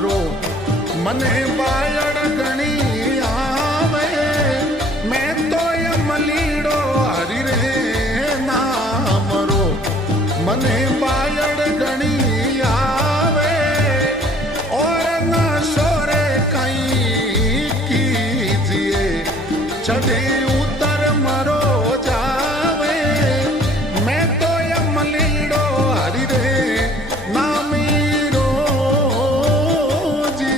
मरो मने बायड़ गणी आवे मैं तो ये मलीड़ो हरी रे नाम रो मने बायड़ गणी आवे और ना सोरे कहीं कीजिए चढ़े उतर मरो जावे मैं तो ये मलीड़ो हरी रे नामीरो जी।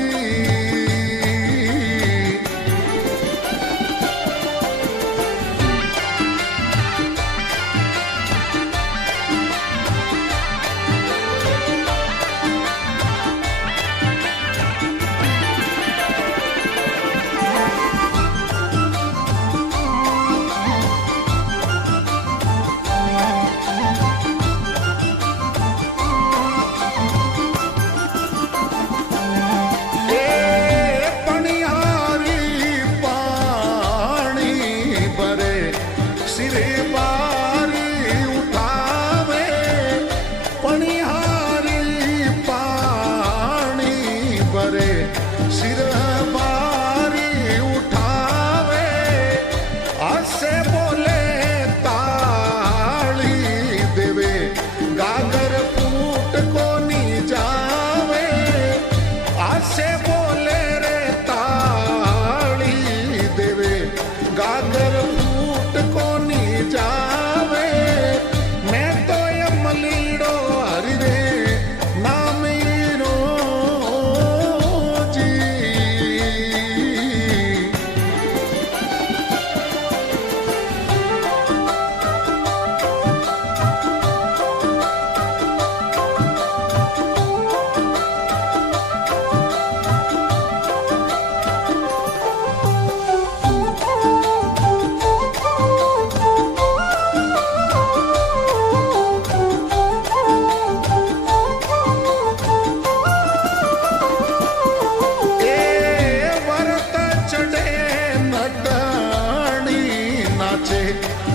सिर बारी उठावे आसे बोले ताली देवे गागर फूट को नी जावे आसे बोले रे ताली देवे गागर फूट को नी जावे मैं तो ये मलीड़ो हरी रे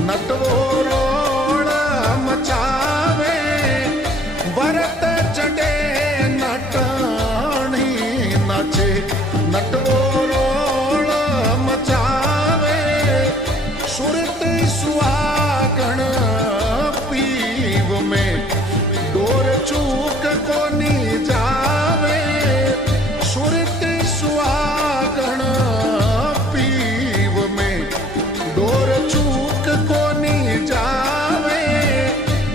नटवो रोड़ मचावे भरत चढ़े नटणी नाचे नटवो रोड़ मचावे सुरत सुहागण पीव में डोर चूक को नी जावे सुरत सुहागण पीव में डोर चूक को नी जावे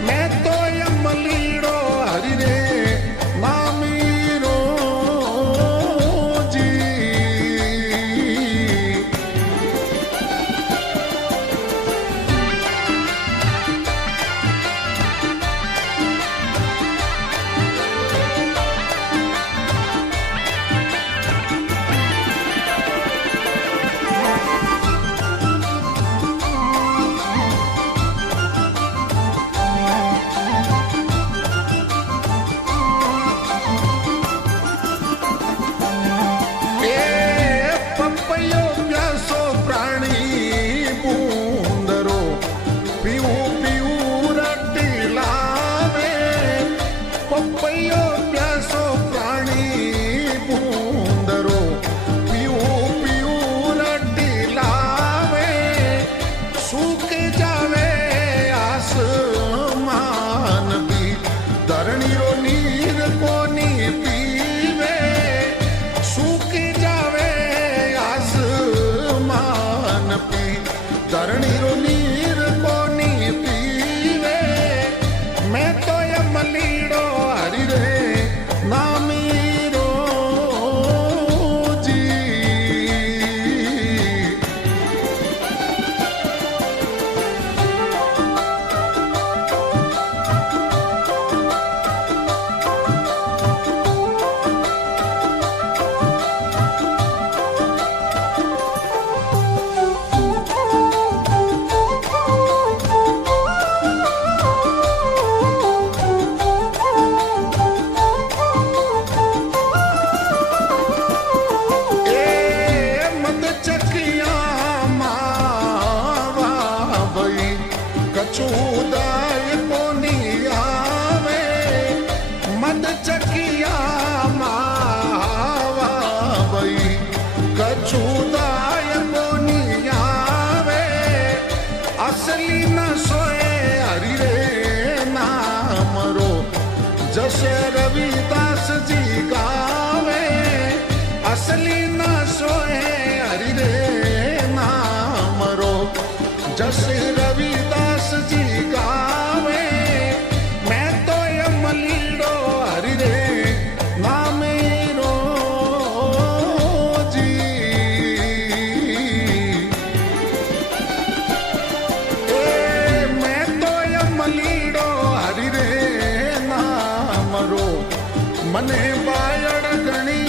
मैं तो ये मलीड़ो हरी रे नामीरो जी। पपैयो प्यासो प्राणी बूंदरो पीऊ पीऊ रटी लावे सूख जावे आसमान भी धरणी रो नीर कोनी पीवे सूख जावे आसमान पी धरणी रो नीर कोनी पीवे मैं तो ये मलीड़ो हरी रे नामीरो जी। चकिया मा રવિદાસ જી ગાવે અસલી ના સોએ હરી રે નામ રો જસ રવિદાસ જી ગાવે મેં તો એમ લીડો હરી રે નામે રો જી એ મેં તો એમ લીડો હરી રે નામ રો મને બાયડ ગણી